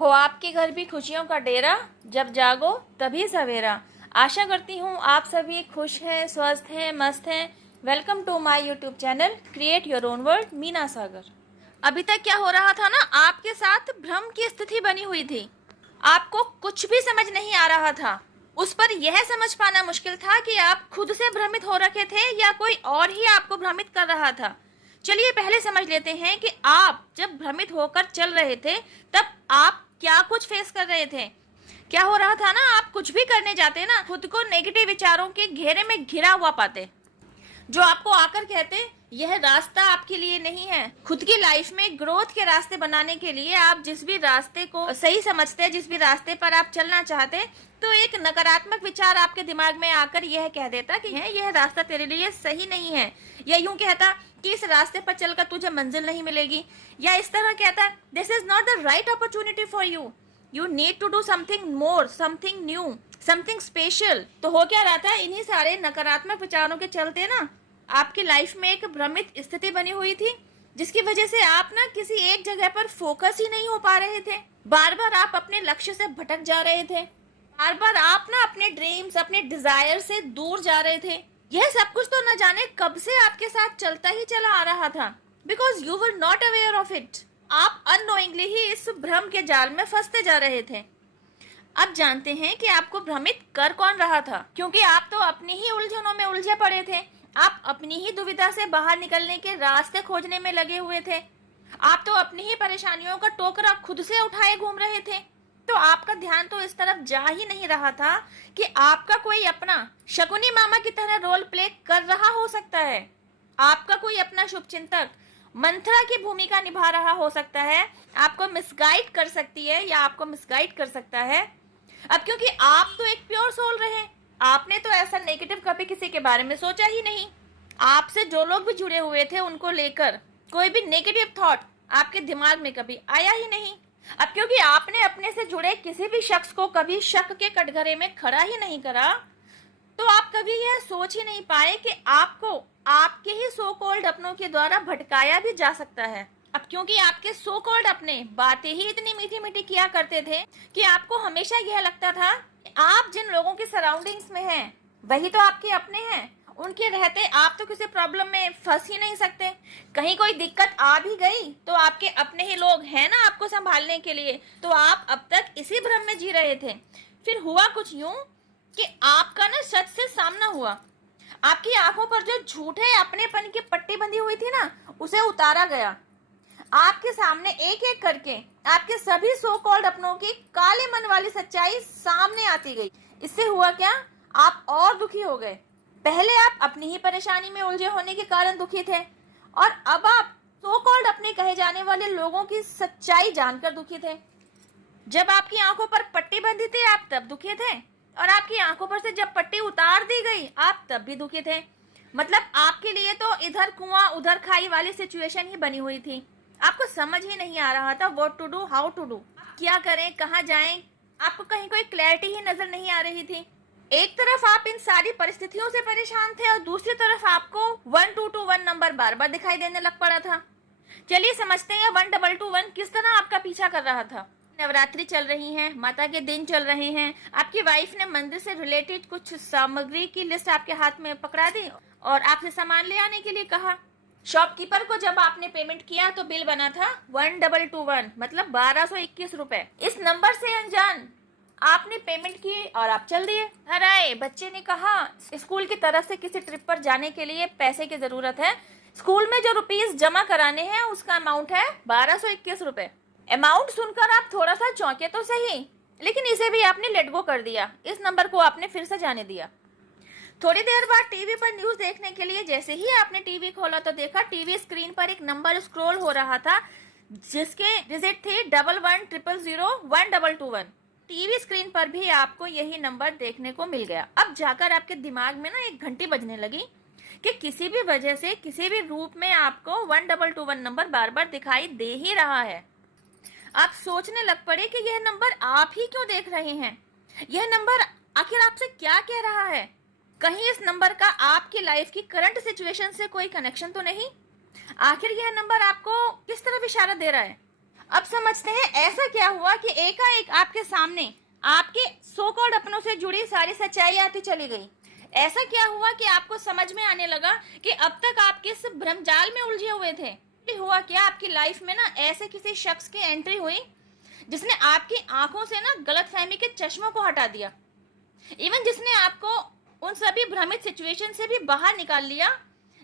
हो आपके घर भी खुशियों का डेरा, जब जागो तभी सवेरा। आशा करती हूँ आप सभी खुश हैं, स्वस्थ हैं, मस्त हैं। Welcome to my YouTube channel create your own world Meena Sagar. अभी तक क्या हो रहा था ना, आपके साथ भ्रम की स्थिति बनी हुई थी। आपको कुछ भी समझ नहीं आ रहा था। उस पर यह समझ पाना मुश्किल था कि आप खुद से भ्रमित हो रखे थे या कोई और ही आपको भ्रमित कर रहा था। चलिए पहले समझ लेते हैं कि आप जब भ्रमित होकर चल रहे थे तब आप क्या कुछ फेस कर रहे थे। क्या हो रहा था ना, आप कुछ भी करने जाते ना, खुद को नेगेटिव विचारों के घेरे में घिरा हुआ पाते, जो आपको आकर कहते यह रास्ता आपके लिए नहीं है। खुद की लाइफ में ग्रोथ के रास्ते बनाने के लिए आप जिस भी रास्ते को सही समझते हैं, जिस भी रास्ते पर आप चलना चाहते, तो एक नकारात्मक विचार आपके दिमाग में आकर यह कह देता कि यह रास्ता तेरे लिए सही नहीं है, या यूं कहता कि इस रास्ते पर चलकर तुझे मंजिल नहीं मिलेगी, या इस तरह कहता this is not the right opportunity for you, you need to do something more, something new, something special. तो हो क्या रहा था, इन्हीं सारे नकारात्मक विचारों के चलते ना आपकी लाइफ में एक भ्रमित स्थिति बनी हुई थी, जिसकी वजह से आप ना किसी एक जगह पर फोकस ही नहीं हो पा रहे थे। बार बार आप अपने लक्ष्य से भटक जा रहे थे, बार बार आप ना अपने ड्रीम्स, अपने डिजायर से दूर जा रहे थे। यह सब कुछ तो न जाने कब से आपके साथ चलता ही चला आ रहा था, because you were not aware of it. आप अननोइंगली ही इस भ्रम के जाल में फंसते जा रहे थे। अब जानते हैं कि आपको भ्रमित कर कौन रहा था, क्योंकि आप तो अपनी ही उलझनों में उलझे पड़े थे। आप अपनी ही दुविधा से बाहर निकलने के रास्ते खोजने में लगे हुए थे। आप तो अपनी ही परेशानियों का टोकरा खुद से उठाए घूम रहे थे। तो आपका ध्यान तो इस तरफ जा ही नहीं रहा था कि आपका कोई अपना शकुनी मामा की तरह रोल प्ले कर रहा हो सकता है। आपका कोई अपना शुभचिंतक मंत्रा की भूमिका निभा रहा हो सकता है, आपको मिसगाइड कर सकती है या आपको मिसगाइड कर सकता है। अब क्योंकि आप तो एक प्योर सोल रहे, आपने तो ऐसा नेगेटिव कभी किसी के बारे में सोचा ही नहीं। आपसे जो लोग भी जुड़े हुए थे उनको लेकर कोई भी नेगेटिव थॉट आपके दिमाग में कभी आया ही नहीं। अब क्योंकि आपने अपने से जुड़े किसी भी शख्स को कभी शक के कटघरे में खड़ा ही नहीं करा, तो आप कभी यह सोच ही नहीं पाए कि आपको आपके ही सो कॉल्ड अपनों के द्वारा भटकाया भी जा सकता है। अब क्योंकि आपके सो कॉल्ड अपने बातें ही इतनी मीठी मीठी किया करते थे कि आपको हमेशा यह लगता था कि आप जिन लोगों के सराउंडिंग्स में हैं वही तो आपके अपने हैं। उनके रहते आप तो किसी प्रॉब्लम में फंस ही नहीं सकते। कहीं कोई दिक्कत आ भी गई तो आपके अपने ही लोग हैं ना आपको संभालने के लिए। तो आप अब तक इसी भ्रम में जी रहे थे। फिर हुआ कुछ यूं कि आपका ना सच से सामना हुआ। आपकी आंखों पर जो झूठे अपनेपन की पट्टी बंधी हुई थी ना, उसे उतारा गया। आपके सामने एक एक करके आपके सभी सो कॉल्ड अपनों की काले मन वाली सच्चाई सामने आती गई। इससे हुआ क्या, आप और दुखी हो गए। पहले आप अपनी ही परेशानी में उलझे होने के कारण दुखी थे, और अब आप सो कॉल्ड अपने कहे जाने वाले लोगों की सच्चाई जानकर दुखी थे। जब आपकी आंखों पर पट्टी बंधी थी आप तब दुखी थे, और आपकी आंखों पर से जब पट्टी उतार दी गई आप तब भी दुखी थे। मतलब आपके लिए तो इधर कुआं उधर खाई वाली सिचुएशन ही बनी हुई थी। आपको समझ ही नहीं आ रहा था what to do, how to do, क्या करें, कहाँ जाएं। आपको कहीं कोई क्लैरिटी ही नजर नहीं आ रही थी। एक तरफ आप इन सारी परिस्थितियों से परेशान थे और दूसरी तरफ आपको 1221 नंबर बार बार दिखाई देने लग पड़ा था। चलिए समझते हैं 1221 किस तरह आपका पीछा कर रहा था। नवरात्रि चल रही हैं, माता के दिन चल रहे हैं, आपकी वाइफ ने मंदिर से रिलेटेड कुछ सामग्री की लिस्ट आपके हाथ में पकड़ा दी और आपसे सामान ले आने के लिए कहा। शॉपकीपर को जब आपने पेमेंट किया तो बिल बना था 1221, मतलब 1221 रुपए। इस नंबर से अनजान आपने पेमेंट की और आप चल दिए। घर आए, बच्चे ने कहा स्कूल की तरफ से किसी ट्रिप पर जाने के लिए पैसे की जरूरत है, स्कूल में जो रुपीस जमा कराने हैं उसका अमाउंट है 1221 रुपए। अमाउंट सुनकर आप थोड़ा सा चौंके तो सही, लेकिन इसे भी आपने लेट गो कर दिया। इस नंबर को आपने फिर से जाने दिया। थोड़ी देर बाद टीवी पर न्यूज देखने के लिए जैसे ही आपने टीवी खोला तो देखा टीवी स्क्रीन पर एक नंबर स्क्रॉल हो रहा था जिसके डिजिट थी 11000122। टीवी स्क्रीन पर भी आपको यही नंबर देखने को मिल गया। अब जाकर आपके दिमाग में ना एक घंटी बजने लगी कि किसी भी वजह से किसी भी रूप में आपको 1221 नंबर बार बार दिखाई दे ही रहा है। आप सोचने लग पड़े कि यह नंबर आप ही क्यों देख रहे हैं, यह नंबर आखिर आपसे क्या कह रहा है। कहीं इस नंबर का आपकी लाइफ की करंट सिचुएशन से कोई कनेक्शन तो नहीं। आखिर यह नंबर आपको किस तरफ इशारा दे रहा है। अब समझते हैं ऐसा क्या हुआ कि एकाएक आपके सामने आपके सो कॉल्ड अपनों से जुड़ी सारी सच्चाई आती चली गई। ऐसा क्या हुआ कि आपको समझ में आने लगा कि अब तक आप किस भ्रमजाल में उलझे हुए थे। हुआ क्या, आपकी लाइफ में ना ऐसे किसी शख्स की एंट्री हुई जिसने आपकी आंखों से ना गलतफहमी के चश्मों को हटा दिया, इवन जिसने आपको उन सभी भ्रमित सिचुएशन से भी बाहर निकाल लिया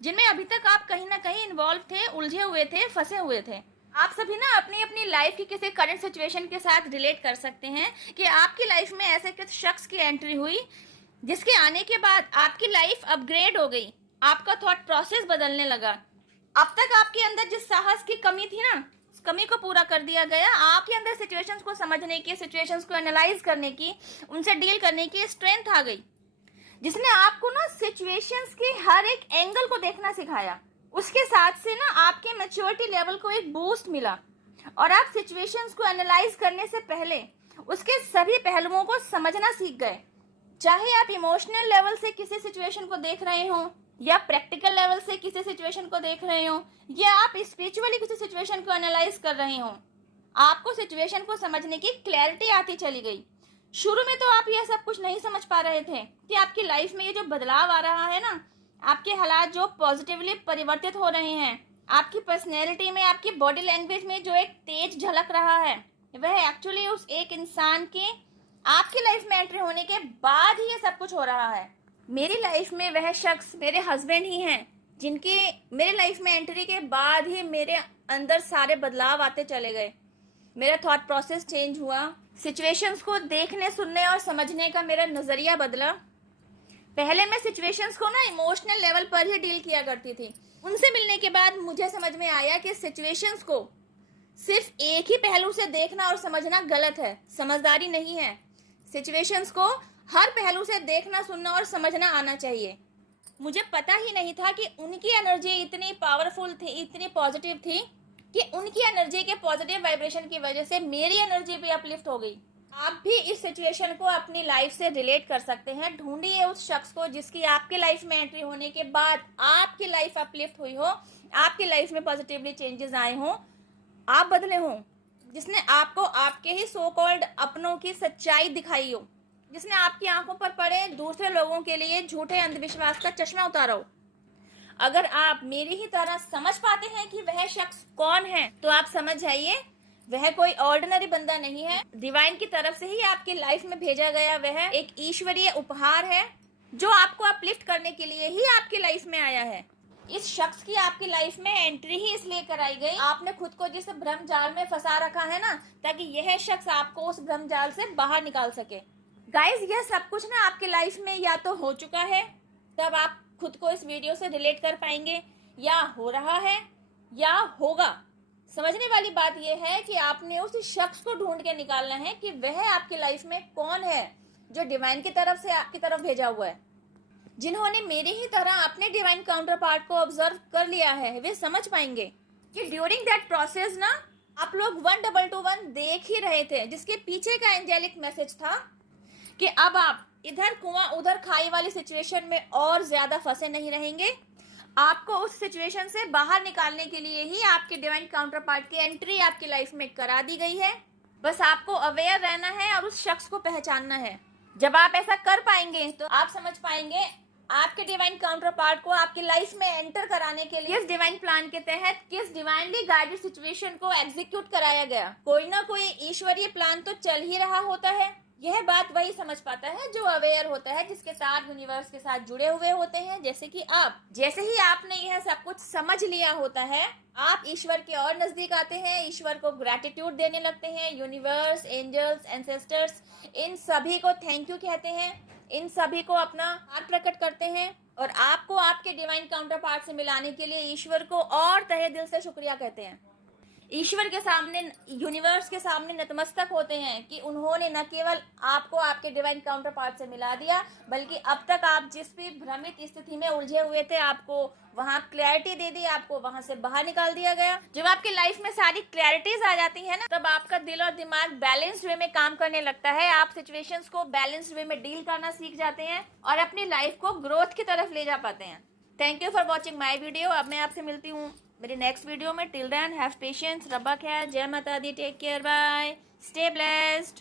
जिनमें अभी तक आप कहीं ना कहीं इन्वॉल्व थे, उलझे हुए थे, फंसे हुए थे। आप सभी ना अपनी अपनी लाइफ की किसी करंट सिचुएशन के साथ रिलेट कर सकते हैं कि आपकी लाइफ में ऐसे किस शख्स की एंट्री हुई जिसके आने के बाद आपकी लाइफ अपग्रेड हो गई, आपका थॉट प्रोसेस बदलने लगा। अब तक आपके अंदर जिस साहस की कमी थी ना, उस कमी को पूरा कर दिया गया। आपके अंदर सिचुएशंस को समझने की, सिचुएशंस को एनालाइज करने की, उनसे डील करने की स्ट्रेंथ आ गई, जिसने आपको ना सिचुएशंस के हर एक एंगल को देखना सिखाया। उसके साथ से ना आपके मैच्योरिटी लेवल को एक बूस्ट मिला और आप सिचुएशंस को एनालाइज करने से पहले उसके सभी पहलुओं को समझना सीख गए। चाहे आप इमोशनल लेवल से किसी सिचुएशन को देख रहे हो या प्रैक्टिकल लेवल से किसी सिचुएशन को देख रहे हो या आप स्पिरिचुअली किसी सिचुएशन को एनालाइज कर रहे हो, आपको सिचुएशन को समझने की क्लैरिटी आती चली गई। शुरू में तो आप यह सब कुछ नहीं समझ पा रहे थे कि आपकी लाइफ में ये जो बदलाव आ रहा है ना, आपके हालात जो पॉजिटिवली परिवर्तित हो रहे हैं, आपकी पर्सनैलिटी में, आपकी बॉडी लैंग्वेज में जो एक तेज झलक रहा है, वह एक्चुअली उस एक इंसान के आपकी लाइफ में एंट्री होने के बाद ही ये सब कुछ हो रहा है। मेरी लाइफ में वह शख्स मेरे हस्बैंड ही हैं, जिनकी मेरे लाइफ में एंट्री के बाद ही मेरे अंदर सारे बदलाव आते चले गए। मेरा थॉट प्रोसेस चेंज हुआ, सिचुएशंस को देखने, सुनने और समझने का मेरा नजरिया बदला। पहले मैं सिचुएशंस को ना इमोशनल लेवल पर ही डील किया करती थी। उनसे मिलने के बाद मुझे समझ में आया कि सिचुएशंस को सिर्फ एक ही पहलू से देखना और समझना गलत है, समझदारी नहीं है। सिचुएशंस को हर पहलू से देखना, सुनना और समझना आना चाहिए। मुझे पता ही नहीं था कि उनकी एनर्जी इतनी पावरफुल थी, इतनी पॉजिटिव थी कि उनकी एनर्जी के पॉजिटिव वाइब्रेशन की वजह से मेरी एनर्जी भी अपलिफ्ट हो गई। आप भी इस सिचुएशन को अपनी लाइफ से रिलेट कर सकते हैं। ढूंढिए उस शख्स को जिसकी आपकी लाइफ में एंट्री होने के बाद आपकी लाइफ अपलिफ्ट हुई हो, आपकी लाइफ में पॉजिटिवली चेंजेस आए हों, आप बदले हों, जिसने आपको आपके ही सो कॉल्ड अपनों की सच्चाई दिखाई हो, जिसने आपकी आंखों पर पड़े दूसरे लोगों के लिए झूठे अंधविश्वास का चश्मा उतारा हो। अगर आप मेरी ही तरह समझ पाते हैं कि वह शख्स कौन है, तो आप समझ जाइए वह कोई ऑर्डिनरी बंदा नहीं है। डिवाइन की तरफ से ही आपकी लाइफ में भेजा गया वह एक ईश्वरीय उपहार है जो आपको अपलिफ्ट करने के लिए ही आपकी लाइफ में आया है। इस शख्स की आपकी लाइफ में एंट्री ही इसलिए कराई गई, आपने खुद को जिस भ्रम जाल में फंसा रखा है ना, ताकि यह शख्स आपको उस भ्रम जाल से बाहर निकाल सके। गाइज, यह सब कुछ ना आपकी लाइफ में या तो हो चुका है, तब आप खुद को इस वीडियो से रिलेट कर पाएंगे, या हो रहा है या होगा। समझने वाली बात यह है कि आपने उस शख्स को ढूंढ के निकालना है कि वह आपकी लाइफ में कौन है जो डिवाइन की तरफ से आपकी तरफ भेजा हुआ है। जिन्होंने मेरी ही तरह अपने डिवाइन काउंटर पार्ट को ऑब्जर्व कर लिया है, वे समझ पाएंगे कि ड्यूरिंग दैट प्रोसेस ना आप लोग 1:1 देख ही रहे थे, जिसके पीछे का एंजेलिक मैसेज था कि अब आप इधर कुआं उधर खाई वाली सिचुएशन में और ज्यादा फंसे नहीं रहेंगे। आपको उस सिचुएशन से बाहर निकालने के लिए ही आपके डिवाइन काउंटर पार्ट की एंट्री आपकी लाइफ में करा दी गई है। बस आपको अवेयर रहना है और उस शख्स को पहचानना है। जब आप ऐसा कर पाएंगे तो आप समझ पाएंगे आपके डिवाइन काउंटर पार्ट को आपकी लाइफ में एंटर कराने के लिए इस डिवाइन प्लान के तहत किस डिवाइनली गाइडेड सिचुएशन को एग्जीक्यूट कराया गया। कोई ना कोई ईश्वरीय प्लान तो चल ही रहा होता है। यह बात वही समझ पाता है जो अवेयर होता है, जिसके साथ यूनिवर्स के साथ जुड़े हुए होते हैं, जैसे कि आप। जैसे ही आपने यह सब कुछ समझ लिया होता है, आप ईश्वर के और नजदीक आते हैं, ईश्वर को ग्रैटिट्यूड देने लगते हैं। यूनिवर्स, एंजल्स, एंसेस्टर्स, इन सभी को थैंक यू कहते हैं, इन सभी को अपना हाथ प्रकट करते हैं और आपको आपके डिवाइन काउंटर पार्ट से मिलाने के लिए ईश्वर को और तहे दिल से शुक्रिया कहते हैं। ईश्वर के सामने, यूनिवर्स के सामने नतमस्तक होते हैं कि उन्होंने न केवल आपको आपके डिवाइन काउंटर पार्ट से मिला दिया, बल्कि अब तक आप जिस भी भ्रमित स्थिति में उलझे हुए थे, आपको वहां क्लैरिटी दे दी, आपको वहां से बाहर निकाल दिया गया। जब आपकी लाइफ में सारी क्लैरिटीज आ जाती है ना, तब आपका दिल और दिमाग बैलेंस्ड वे में काम करने लगता है। आप सिचुएशंस को बैलेंस्ड वे में डील करना सीख जाते हैं और अपनी लाइफ को ग्रोथ की तरफ ले जा पाते हैं। Thank you for watching my video. अब मैं आपसे मिलती हूँ मेरे नेक्स्ट वीडियो में। टिल देन हैव पेशेंस, रब्बा ख्याल, जय माता दी, take care, bye, stay blessed.